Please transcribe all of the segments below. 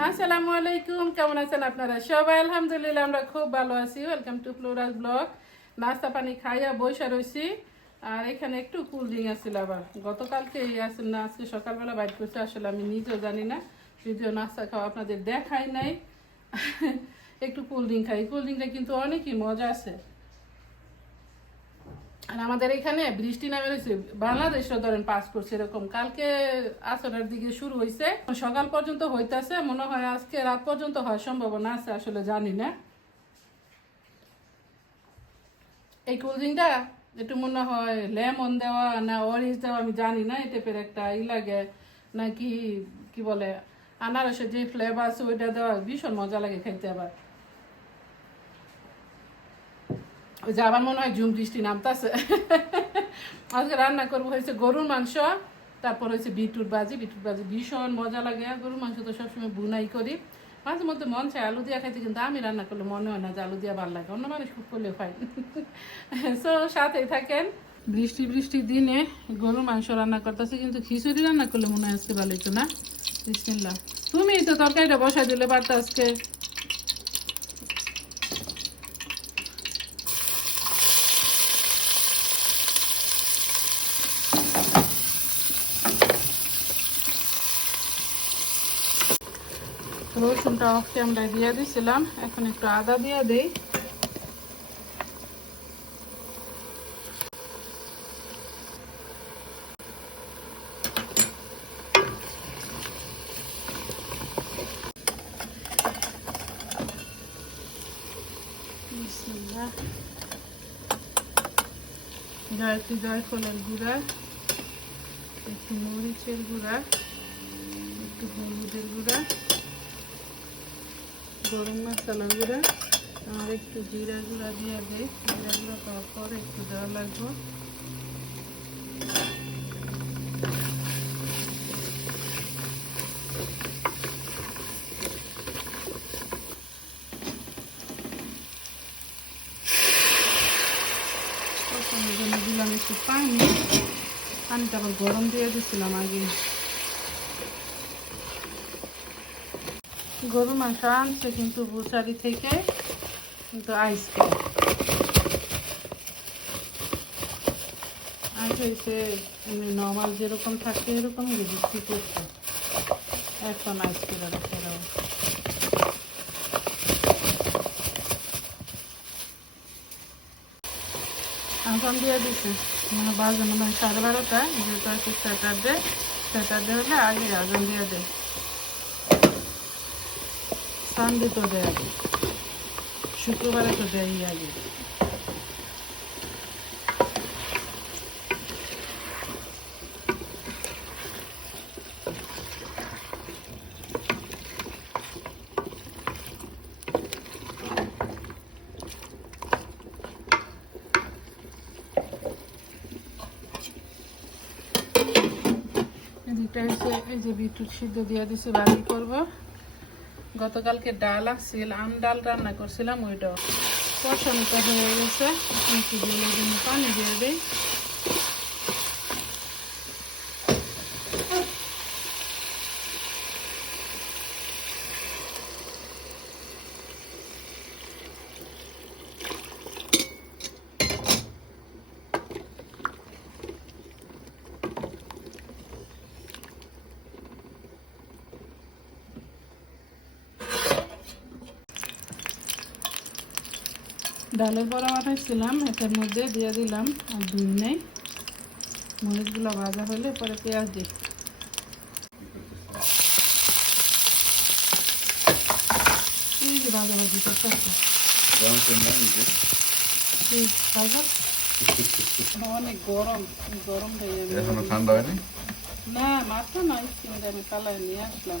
আসসালামু আলাইকুম কেমন আছেন আপনারা? সবাই আলহামদুলিল্লাহ, আমরা খুব ভালো আছি। ওয়েলকাম টু ফ্লোরাস ব্লগ নাস্তা পানি খাইয়া বৈশা রয়েছি আর এখানে একটু কুল ড্রিঙ্ক আসছিল আবার। গতকালকে এই আসল না, আজকে সকালবেলা বাইট করছে, আসলে আমি নিজেও জানি না। যদিও নাস্তা খাওয়া আপনাদের দেখাই নাই। একটু কুল ড্রিঙ্ক খাই। কুল ড্রিঙ্কটা কিন্তু অনেকই মজা আছে। আর আমাদের এখানে বৃষ্টি নামে রয়েছে। বাংলাদেশও ধরেন পাস করছে এরকম। কালকে আসরের দিকে শুরু হয়েছে সকাল পর্যন্ত হইতাছে, মনে হয় আজকে রাত পর্যন্ত হয় সম্ভাবনা আছে, আসলে জানি না। এই ড্রিঙ্কটা একটু মনে হয় লেমন দেওয়া না অরেঞ্জ দেওয়া আমি জানি না এই টাইপের একটা ই লাগে, নাকি কি বলে, আনারসের যে ফ্লেভার আছে, ওইটা দেওয়া ভীষণ মজা লাগে খাইতে আবার। ওই যে আমার মনে হয় ঝুম বৃষ্টি নামতাছে। আজকে রান্না করব হয়েছে গরুর মাংস, তারপর হয়েছে বিটরুট বাজি বিটরুট বাজি ভীষণ মজা লাগে। গরুর মাংস তো সবসময় বুনাই করি। মাঝে মধ্যে মন চায় আলু দিয়া খাইতে, কিন্তু আমি রান্না করলে মনে হয় না যে আলু দিয়া ভালো লাগে। অন্য মানুষ খুব করলে ফাইন সো সাথেই থাকেন। বৃষ্টি বৃষ্টির দিনে গরুর মাংস রান্না করতেছে, কিন্তু খিচুড়ি রান্না করলে মনে হয় আজকে ভালো হতো না। বিসমিল্লাহ। তুমি তো তরকারিটা বসাই দিলে পারতো আজকে। রসুনটা অফ ক্যামেরায় দিয়ে দিছিলাম। এখন একটু আদা দিয়ে দেই। জয়ত্রী জয়ফলের গুঁড়া, একটু মরিচের গুঁড়া, একটু হলুদের গুঁড়া। গরম মশলা আর একটু জিরা গুঁড়া দিয়ে দেয় জিরা গুঁড়া পাওয়ার পর একটু দেওয়া লাগবে। দিলাম একটু পানি। পানিটা আবার গরম দিয়ে দিচ্ছিলাম আগে। গরু মাংস আনছে কিন্তু বুচারি থেকে কিন্তু আইসক্রিম আজ হয়েছে নর্মাল যেরকম থাকে এরকমই বিক্রি করছে এখন আইসক্রিম ফেরাও এখন দিয়ে দিচ্ছে মানে বাজে মনে সাড়ে বারোটা যেহেতু আছে স্যাটারডে স্যাটারডে হলে আগে আগুন দিয়ে দেয়। সানডে তো দেয় আগে। শুক্রবারে তো দেয়ই আগে। এই যে বিটরুট সিদ্ধ দিয়ে দিছে ভাজি করব। গতকালকে ডাল আসছিল আম ডাল রান্না করছিলাম ওইটা পছন্দ হয়ে গেছে পানি দিয়ে দিই। ডালের বড়া বানাইছিলাম এটার মধ্যে দিয়ে দিলাম আর ডিম নেই। মরিচগুলো ভাজা হলে পরে পেঁয়াজ দিই। ভাজা ভাজি করতেছে অনেক গরম গরম হয়ে এখনও ঠান্ডা হয়নি? না মাত্র নয় কিন্তু আমি কালার নিয়ে আসলাম।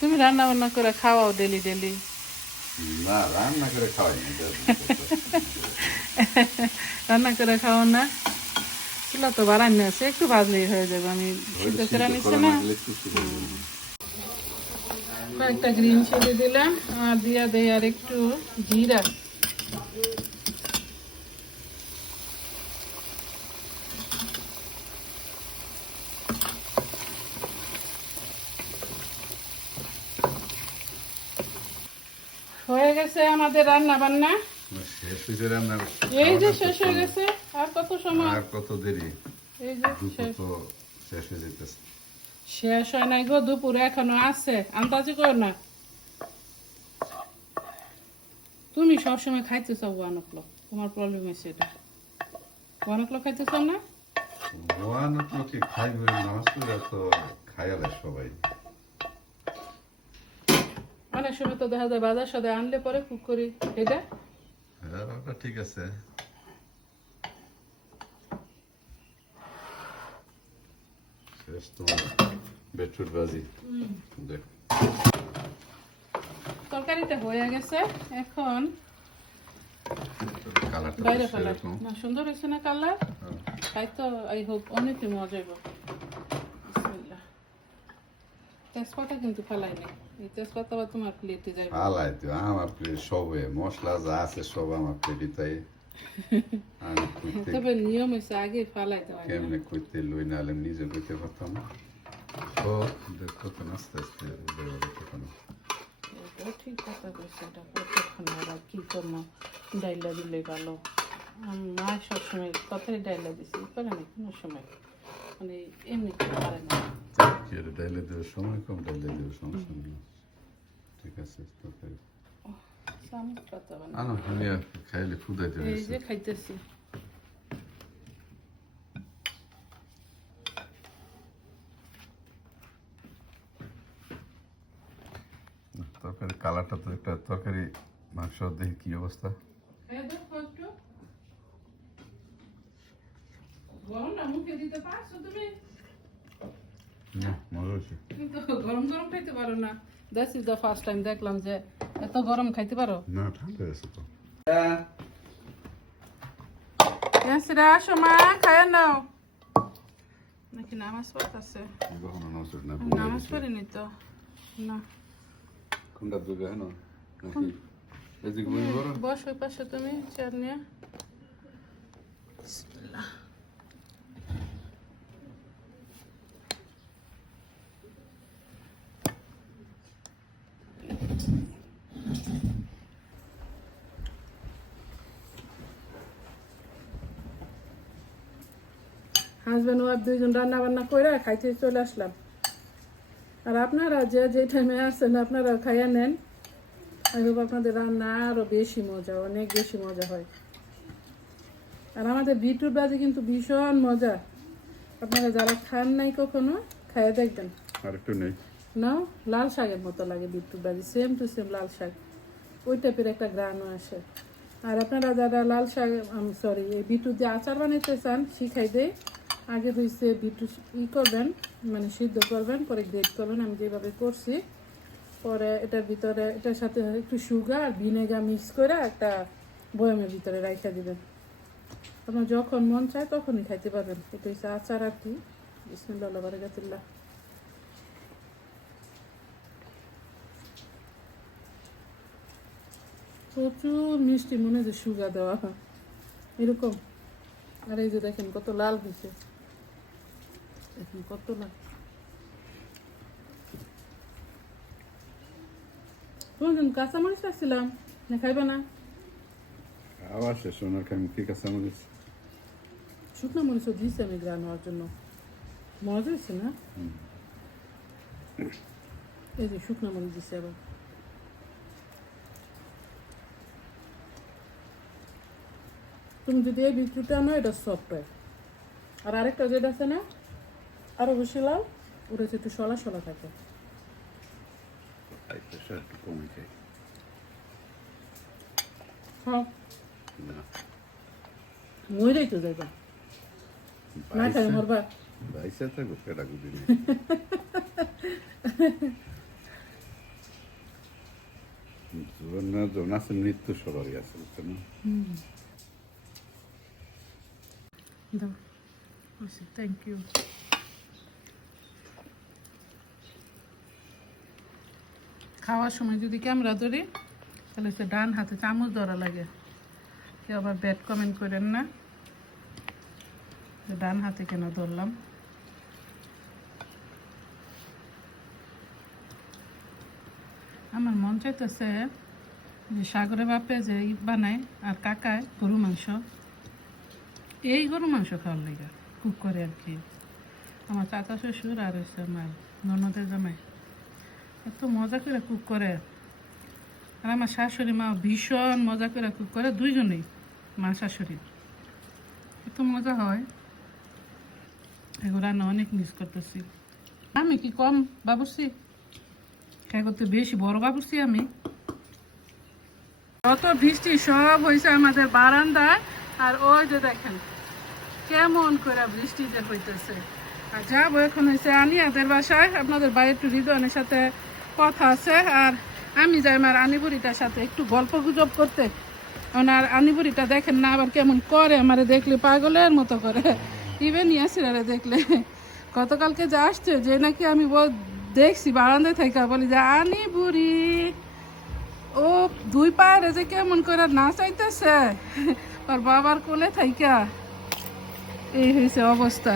তুমি রান্না বান্না করে খাওয়াও ডেলি ডেলি না রান্না করে খাওয়াই না রান্না করে খাও না। চুলা তো বাড়ানো আছে একটু ভাজলেই হয়ে যাবে আমি সিদ্ধ করে নিচ্ছি না। কয়েকটা গ্রিন চিলি দিলাম আর দিয়া দেয় আর একটু জিরা হয়ে গেছে আমাদের রান্না বান্না শেষ হয়েছে রান্না এই যে শেষ হয়ে গেছে আর কত সময়? আর কত দেরি? এই যে শেষ। হয়ে যেতেছে শেষ হয় নাই গো দুপুরে এখনও আছে। আন্দাজি কর না। তুমি সবসময় খাইতে চাও ওয়ান ও ক্লক তোমার প্রবলেম হয়েছে এটা। ওয়ান ও ক্লক খাইতে চাও না? ওয়ান লোকে খাইবে নামাজ পড়ে তো খাইয়ালে সবাই। অনেক সময় তো দেখা যায় বাজার সাথে আনলে পরে কুক করি। এটা? হ্যাঁ ঠিক আছে। শেষ তোমার বেটরুট বাজি দেখ। তরকারিটা হয়ে গেছে এখন বাইরে তো ফেলা সুন্দর হয়েছে না কালার? তাই তো আই হোপ অনেক মজা হইব বিসমিল্লাহ। তেজপাতা কিন্তু ফেলাই নাই। এই তেজপাতা আবার তোমার প্লেটে যাইবে। আলাই তো আমার প্লেট সবে মশলা যা আছে সব আমার প্লেটে তাই আমি কইতে তবে নিয়ম হয়েছে আগে ফালাই দেওয়া কেমনে কইতে লই না নিজে কইতে পারতাম। তো দেখো তো আস্তে আস্তে দেওয়া তখন। ঠিক কথা কইছে এটা কতক্ষণ আর কি করব? ডাইলা দিলেই ভালো। মা সবসময় কথাই ডাইলা দিছে করে না কোনো সময়। মানে এমনি করে পারে না। কি আর ডাইলে দেওয়ার সময় কম ডাইলে দেওয়ার সমস্যা নেই ঠিক আছে তরকারি আনো নিয়ে খাইলে ফুদাইতে এই যে খাইতেছি তরকারি কালারটা তো একটা তরকারি মাংস দেখি কি অবস্থা? গরম না মুখে দিতে পারছ তুমি না মজা হয়েছে কিন্তু গরম গরম খাইতে পারো না। That's is the first time দেখলাম যে এত গরম খাইতে পারো। না ঠান্ডা আছে তো। ইয়াসিরা আসো মা খায়া নাও। নাকি নামাজ পড়তেছে? নামাজ পড়িনি তো। না। কোনটা দুর্গা হেন? নাকি এদিকে বস পাশে তুমি চেয়ার নিয়ে। বিসমিল্লাহ। হাজব্যান্ড ওয়াইফ দুইজন রান্না বান্না করে খাইতে চলে আসলাম। আর আপনারা যে যে টাইমে আসছেন আপনারা খাইয়া নেন। আই হোপ আপনাদের রান্না আরও বেশি মজা অনেক বেশি মজা হয়। আর আমাদের বিটরুট ভাজি কিন্তু ভীষণ মজা। আপনারা যারা খান নাই কখনো খাইয়ে দেখবেন। আর একটু নেই। নাও লাল শাকের মতো লাগে বিটরুট বাজি সেম টু সেম লাল শাক। ওই টাইপের একটা গ্রানও আসে। আর আপনারা যারা লাল শাক সরি এই বিটরুট যে আচার বানাইতে চান শিখাই দেয় আগে হয়েছে বিটরুট ই করবেন মানে সিদ্ধ করবেন, পরে গ্রেট করবেন, আমি যেভাবে করছি। পরে এটার ভিতরে, এটার সাথে একটু সুগার, ভিনেগার মিক্স করে একটা বয়ামের ভিতরে রাইখা দিবেন। আপনার যখন মন চায় তখনই খাইতে পারবেন। এটা হচ্ছে আচার আর কি। বিসমিল্লাহ বারাকাতুল্লাহ প্রচুর মিষ্টি মনে হচ্ছে সুগার দেওয়া। এরকম। আর এই যে দেখেন কত লাল হয়েছে দেখেন কত লাল তোমার কাঁচা মরিচ রাখছিলাম? না খাইবা না? আবার শেষ ওনার কেমন ঠিক আছে আমাদের শুকনো মরিচও দিয়েছি আমি গ্রান হওয়ার জন্য। মজা হয়েছে না? এই যে শুকনো মরিচ দিচ্ছে আবার। তুমি যদি এই বিদ্যুৎটা আনো এটা সফট হয়। আর আরেকটা যেটা আছে না? আরও বেশি লাল? ওটা হচ্ছে একটু সলা সলা থাকে। যায়। হ্যাঁ। না। তো যাইবা না খাই মরবা? বাইসে থাকব সেটা বুঝিনি জীবন যখন আছে মৃত্যু সবারই আছে না? থ্যাংক ইউ খাওয়ার সময় যদি ক্যামেরা ধরি, তাহলে সে ডান হাতে চামচ ধরা লাগে। কেউ আবার ব্যাড কমেন্ট করেন না। ডান হাতে কেন ধরলাম? আমার মন চাইতেছে যে সাগরে বাপে যে বানায় আর কাকায় গরু মাংস, এই গরু মাংস খাওয়ার লেগে। কুক করে আর কি। আমার চাচা শ্বশুর আর হচ্ছে আমার ননদের জামাই। এত মজা করে কুক করে। আর আমার শাশুড়ি মা ভীষণ মজা করে কুক করে, দুইজনেই, মা শাশুড়ি। এত মজা হয়। এগুলো রান্না অনেক মিস করতেছি। আমি কি কম বাবুসি খাই করতে বেশি বড় বাবুসি আমি। কত বৃষ্টি সব হয়েছে আমাদের বারান্দায়। আর ওই যে দেখেন, কেমন করে বৃষ্টি যে হইতেছে। আর যাব এখন হয়েছে আনিয়াদের বাসায়। আপনাদের বাইরে একটু হৃদয়নের সাথে কথা আছে, আর আমি যাই আমার আনিবুড়িটার সাথে একটু গল্প গুজব করতে, ওনার আনিবুড়িটা দেখেন না, আবার কেমন করে আমারে দেখলে পাগলের মতো করে। ইভেন ইয়াসিরারে দেখলে। গতকালকে যা আসছে, যে নাকি আমি দেখছি বারান্দায় থাকা বলি যে আনি বুড়ি ও দুই পায়ে যে কেমন করে নাচাইতেছে, ওর বাবার কোলে থাইকা। এই হয়েছে অবস্থা।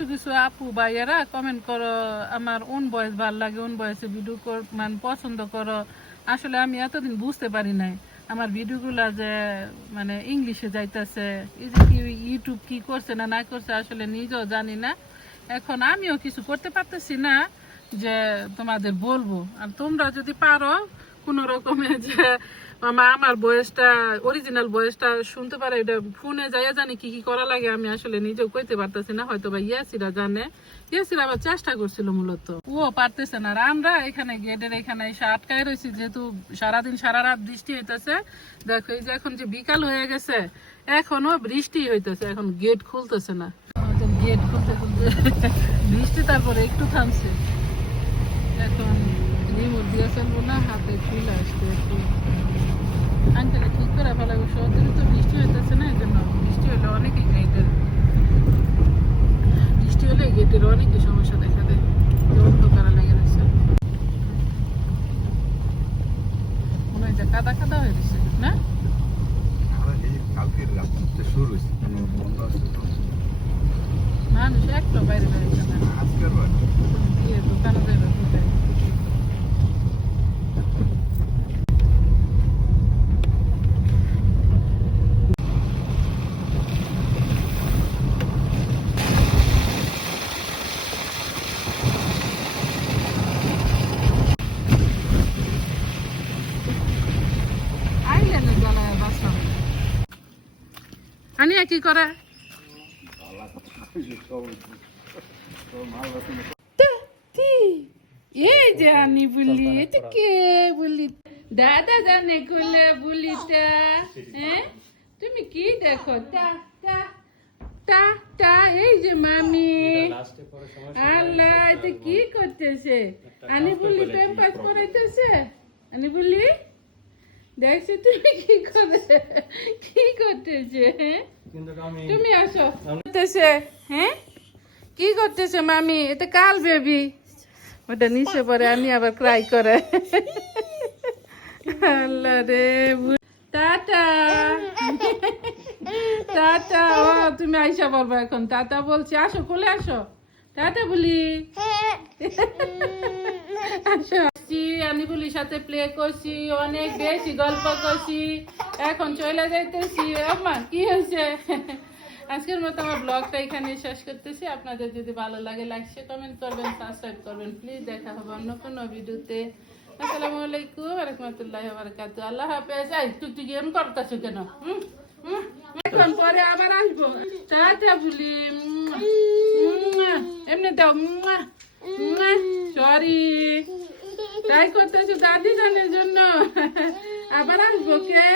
কিছু কিছু আপু, ভাইয়েরা কমেন্ট করো, আমার ওন বয়স ভালো লাগে ওন বয়সে ভিডিও কর মানে পছন্দ করো। আসলে আমি এতদিন বুঝতে পারি নাই আমার ভিডিওগুলা যে মানে ইংলিশে যাইতেছে ইউটিউব কি করছে না না করছে, আসলে নিজেও জানি না। এখন আমিও কিছু করতে পারতেছি না যে তোমাদের বলব। আর তোমরা যদি পারো কোনো রকমের যে মামা আমার বয়সটা অরিজিনাল বয়সটা শুনতে পারে, এটা ফোনে যাইয়া জানি কি কি করা লাগে, আমি আসলে নিজেও কইতে পারতেছি না হয়তো বা ইয়াসিরা জানে। ইয়াসিরা আবার চেষ্টা করছিল মূলত। ও পারতেছে না। আর আমরা এখানে গেটের এখানে এসে আটকায় রয়েছি যেহেতু সারাদিন, সারা রাত বৃষ্টি হইতেছে। দেখো, এই যে এখন যে বিকাল হয়ে গেছে, এখনও বৃষ্টি হইতেছে, এখন গেট খুলতেছে না। গেট খুলতে খুলতে বৃষ্টি তারপরে একটু থামছে। এখন রিমোট দিয়ে চলবো না হাতে চলে আসতে আঙ্কেলে ঠিক করে ফেলাবো অতিরিক্ত বৃষ্টি হইতেছে না এই জন্য বৃষ্টি হলে অনেকই গেটের বৃষ্টি হলে গেটের অনেকই সমস্যা দেখা দেয়। অন্ধকার লেগে রয়েছে। মনে হয় যে কাদা কাদা হয়ে গেছে না? কালকে রাত্রিতে শুরু হয়েছে তো? মানুষ একটা বাইরে বেরোচ্ছে কি করে? এই যে আনি বলি এটা কে বলি? দাদা জানে খুলে বলিটা হ্যাঁ? তুমি কি দেখো? তা তা তা তা এই যে মামি। আল্লাহ এটা কি করতেছে? আনি বলি প্যাম্পাস করাইতেছে? আনি বলি দেখছ তুমি কি করে কি করতেছে হ্যাঁ? তুমি আসো। করতেছে হ্যাঁ? কি করতেছে মামি? এটা কাল বেবি। ওটা নিচে পরে আমি আবার ক্রাই করে। আল্লাহ রে ভু- টাটা টাটা ও তুমি আইসা বলব এখন। টাটা বলছি আসো কোলে আসো। টাটা বলি। আসো। আসছি, আমি বলির সাথে প্লে করছি অনেক বেশি গল্প করছি এখন চলে যাইতেছি আমা কি হয়েছে আজকের মতো আমার ব্লগটা এখানে শেষ করতেছি আপনাদের যদি ভালো লাগে লাইক শেয়ার কমেন্ট করবেন সাবস্ক্রাইব করবেন প্লিজ দেখা হবে অন্য কোনো ভিডিওতে আসসালামু আলাইকুম রহমতুল্লাহ বারকাত আল্লাহ হাফেজ এই তুই তুই গেম করতেছো কেন? এখন পরে আবার আসব টাটা বলি এমনি দাও সরি তাই করতেছো দাদি জানের জন্য। আবার আসব কে?